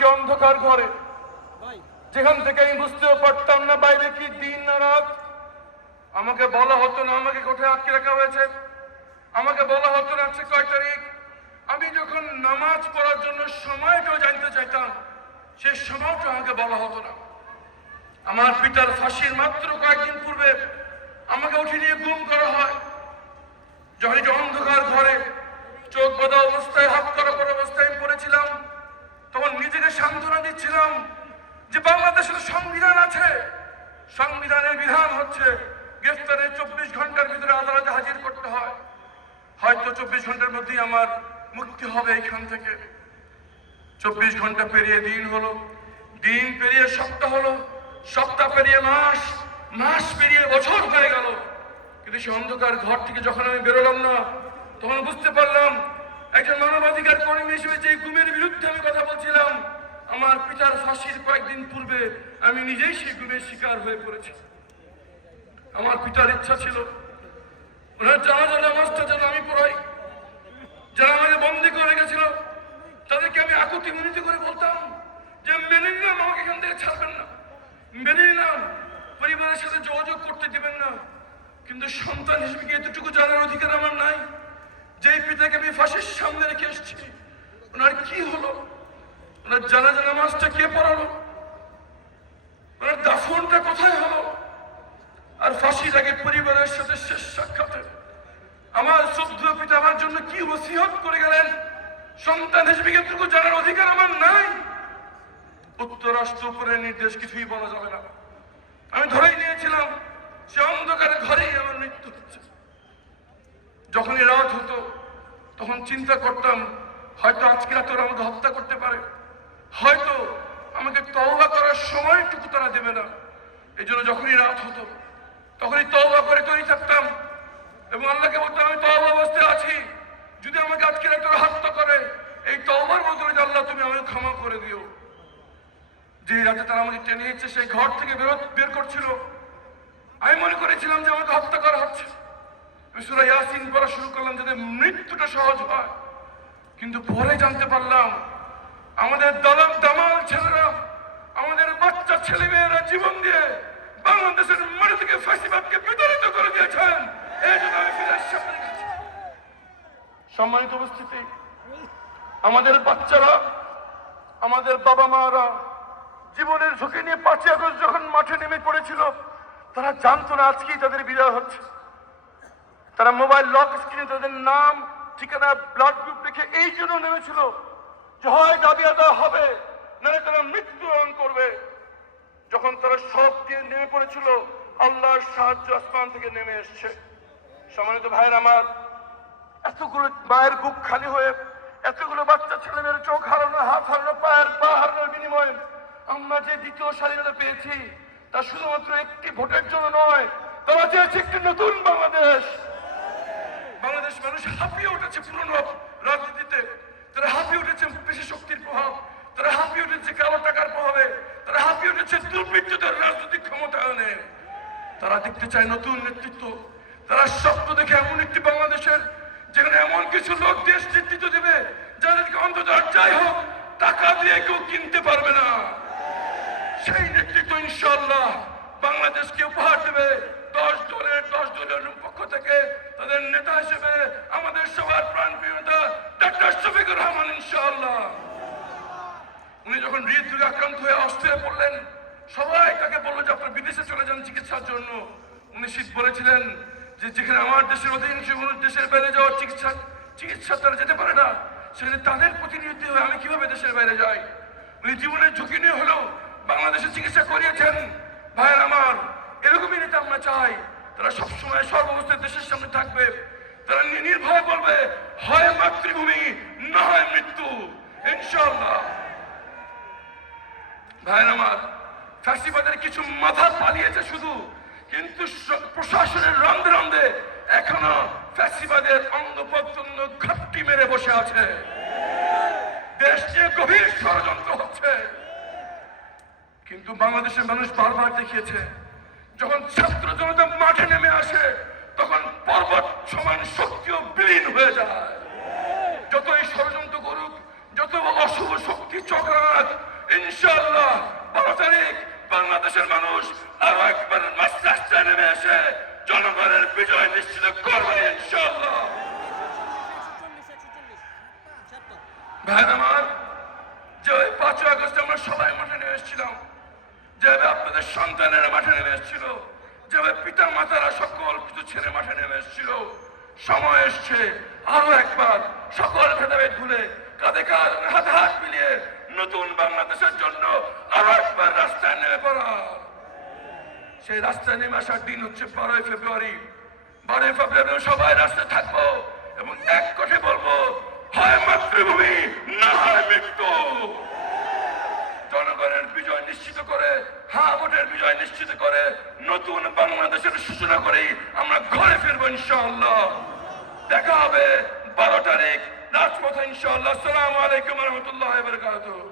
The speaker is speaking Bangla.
একটি অন্ধকার ঘরে, যেখান থেকে আমি বুঝতেও পারতাম না বাইরে কি দিন না রাত। আমাকে বলা হতো না আমাকে কোথায় আটকে রাখা হয়েছে, আমাকে বলা হতো না আজকে কয় তারিখ। আমি যখন নামাজ পড়ার জন্য সময়টাও জানতে চাইতাম, সেই সময়টা আমাকে বলা হতো না। আমার পিতার ফাঁসির মাত্র কয়েকদিন পূর্বে আমাকে উঠে নিয়ে গুম করা হয়। যখন একটি অন্ধকার ঘরে চোখ বাঁধা অবস্থায়, হাত করা অবস্থায় পড়েছিলাম, তখন নিজেকে সান্ত্বনা দিচ্ছিলাম যে বাংলাদেশের সংবিধান আছে, সংবিধানের বিধান হচ্ছে গ্রেফতারে 24 ঘন্টার ভিতরে আদালতে হাজির করতে হয়। হয়তো 24 ঘন্টার মধ্যেই আমার মুক্তি হবে এখান থেকে। 24 ঘন্টা পেরিয়ে দিন হলো, দিন পেরিয়ে সপ্তাহ হলো, সপ্তাহ পেরিয়ে মাস, মাস পেরিয়ে বছর হয়ে গেল। কিন্তু সে অন্ধকার ঘর থেকে যখন আমি বেরোলাম না, তখন বুঝতে পারলাম একজন মানবাধিকার কর্মী হিসেবে যে গুমের বিরুদ্ধে আমি কথা বলছিলাম, আমার পিতার ফাঁসির কয়েকদিন পূর্বে আমি নিজেই সেই গুমের শিকার হয়ে পড়েছি। আমার পিতার ইচ্ছা ছিল ওনার জানাজা নামাজটা যেন আমি পড়াই। যারা আমাকে বন্দি করে গেছিল তাদেরকে আমি আকুতি মিনতি করে বলতাম যে মেনে নিলাম, আমাকে এখান থেকে ছাড়বেন না, মেনে নিলাম, পরিবারের সাথে যোগাযোগ করতে দিবেন না, কিন্তু সন্তান হিসেবে কি এতটুকু জানার অধিকার আমার নাই? যেই পিতাকে আমি ফাঁসির সামনে রেখে এসেছি, ওনার কি হলো? ওনার জানাজা নামাজটা কে পড়ালো? ওনার দাফনটা কোথায় হলো? আর ফাঁসির আগে পরিবারের সাথে শেষ সাক্ষাতে আমার শ্রদ্ধেয় পিতা আমার জন্য কি ওসিয়ত করে গেলেন, সন্তান হিসেবে এতটুকু জানার অধিকার আমার নাই? উত্তরাষ্ট্র উপরের নির্দেশ কিছুই বলা যাবে না। আমি ধরেই নিয়েছিলাম সে অন্ধকারে ঘরেই আমার মৃত্যু হচ্ছে। যখনই রাত হতো তখন চিন্তা করতাম হয়তো আজকে রাত ওরা আমাকে হত্যা করতে পারে, হয়তো আমাকে তওবা করার সময়টুকু তারা দেবে না। এই জন্য যখনই রাত হতো তখনই তওবা করে তৈরি থাকতাম এবং আল্লাহকে বলতাম আমি তওবা অবস্থায় আছি, যদি আমাকে আজকে রাত ওরা হত্যা করে, এই তওবার বদলে আল্লাহ তুমি আমাকে ক্ষমা করে দিও। যে রাতে তারা আমাকে টেনে নিচ্ছে সেই ঘর থেকে বের করছিল, আমি মনে করেছিলাম যে আমাকে হত্যা করা হচ্ছে। আমি সূরা ইয়াসিন পড়া শুরু করলাম যাতে মৃত্যুটা সহজ হয়, কিন্তু পরে জানতে পারলাম আমাদের দামাল ছেলেরা, আমাদের বাচ্চা ছেলে মেয়েরা জীবন দিয়ে বাংলাদেশের মাটি থেকে ফ্যাসিবাদকে বিতাড়িত করে দিয়েছেন। এই জন্য আমি ফিরের সামনে গেছি। সম্মানিত উপস্থিতি, আমাদের বাচ্চারা, আমাদের বাবা মারা জীবনের ঝুঁকি নিয়ে 5ই আগস্ট যখন মাঠে নেমে পড়েছিল, তারা জানতো না আজকেই তাদের বিজয় হচ্ছে। তারা মোবাইল লক স্ক্রিনে তাদের নাম, ঠিকানা, ব্লাড গ্রুপ লিখে এই জন্য নেমেছিল যে হয় দাবি আদায় হবে, নাহলে তারা মৃত্যুবরণ করবে। যখন তারা সব দিয়ে নেমে পড়েছিল, আল্লাহর সাহায্য আসমান থেকে নেমে এসছে। সম্মানিত ভাইয়ের আমার, এতগুলো মায়ের বুক খালি হয়ে, এতগুলো বাচ্চা ছেলেমেয়ের চোখ হারানো, হাত হারানো, পায়ের পা হারানোর বিনিময়ে আমরা যে দ্বিতীয় স্বাধীনতা পেয়েছি, তা শুধুমাত্র একটি ভোটের জন্য নয়, তারা চেয়েছে একটি নতুন বাংলাদেশ। বাংলাদেশ মানুষ হাঁপিয়ে উঠেছে পুরনো রাজনীতিতে, তারা হাঁপিয়ে উঠেছে পেশি শক্তির প্রভাব, তারা হাঁপিয়ে উঠেছে কালো টাকার প্রভাবে, তারা হাঁপিয়ে উঠেছে দুর্বৃত্তদের রাজনৈতিক ক্ষমতায়নে। তারা দেখতে চায় নতুন নেতৃত্ব। তারা স্বপ্ন দেখে এমন একটি বাংলাদেশের যেখানে এমন কিছু লোক দেশ নেতৃত্ব দেবে যাদেরকে অন্তত যাই হোক টাকা দিয়ে কেউ কিনতে পারবে না। সেই নেতৃত্ব ইনশাআল্লাহ বাংলাদেশকে উপহার দেবে 10 দলের পক্ষ থেকে তাদের নেতা হিসেবে আমাদের সবার প্রাণপ্রিয় নেতা ডক্টর শফিকুর রহমান ইনশাআল্লাহ। উনি যখন হৃদরোগে আক্রান্ত হয়ে অস্থির পড়লেন, সবাই তাকে বললো যে আপনার বিদেশে চলে যান চিকিৎসার জন্য। উনি বলেছিলেন যে যেখানে আমার দেশের অধিকাংশ দেশের বাইরে যাওয়ার চিকিৎসা তারা যেতে পারে না, সেখানে তাদের প্রতিনিধি হয়ে আমি কিভাবে দেশের বাইরে যাই। উনি জীবনের ঝুঁকি নিয়ে হলেও বাংলাদেশে চিকিৎসা করিয়েছেন। ভাইয়ের আমার, এরকমই নেতা আমরা চাই। তারা সবসময় সর্বাবস্থায় দেশের সামনে থাকবে, তারা নির্ভয় বলবে হয় মাতৃভূমি না হয় মৃত্যু ইনশাআল্লাহ। ভাইয়ের আমার, ফ্যাসিবাদের কিছু মাথা পালিয়েছে শুধু, কিন্তু প্রশাসনের রন্ধে রন্ধে এখনো ফ্যাসিবাদের অঙ্গ প্রত্যঙ্গ ঘাপটি মেরে বসে আছে। দেশ নিয়ে গভীর ষড়যন্ত্র হচ্ছে। কিন্তু বাংলাদেশের মানুষ বারবার দেখিয়েছে, যখন ছাত্র জনতা মাঠে নেমে আসে তখন পর্বত সমান শক্তিও বিলীন হয়ে যায়। যতই ষড়যন্ত্র করুক, যত অশুভ শক্তি চক্রান্ত ইনশাআল্লাহ 12 তারিখ বাংলাদেশের মানুষ আরো একবার রাস্তায় নেমে এসে জনগণের বিজয় নিশ্চিত করবে ইনশাআল্লাহ। ভাই আমার, যে 5 আগস্ট আমরা সবাই মাঠে নেমে এসেছিলাম, যেভাবে আপনাদের সন্তানেরা মাঠে নেমে এসেছিল, যেভাবে পিতা মাতারা সকল কিছু ছেড়ে মাঠে নেমে এসেছিল, সময় এসছে আরো একবার সকল ভেদাভেদ ভুলে কাঁধে কাঁধ হাতে হাত মিলিয়ে নতুন বাংলাদেশের জন্য আরো একবার রাস্তায় নেমে পড়া। সেই রাস্তায় নেমে আসার দিন হচ্ছে 12 ফেব্রুয়ারি। 12 ফেব্রুয়ারি সবাই রাস্তায় থাকবো এবং এক কথা বলবো, হয় মাতৃভূমি না হয় মৃত্যু। জনগণের বিজয় নিশ্চিত করে, হ্যাঁ ভোটের বিজয় নিশ্চিত করে নতুন বাংলাদেশের সূচনা করেই আমরা ঘরে ফিরবো ইনশাআল্লাহ। দেখা হবে 12 তারিখ রাজপথে ইনশাআল্লাহ। আসসালামু আলাইকুম ওয়া রাহমাতুল্লাহি ওয়া বারাকাতুহু।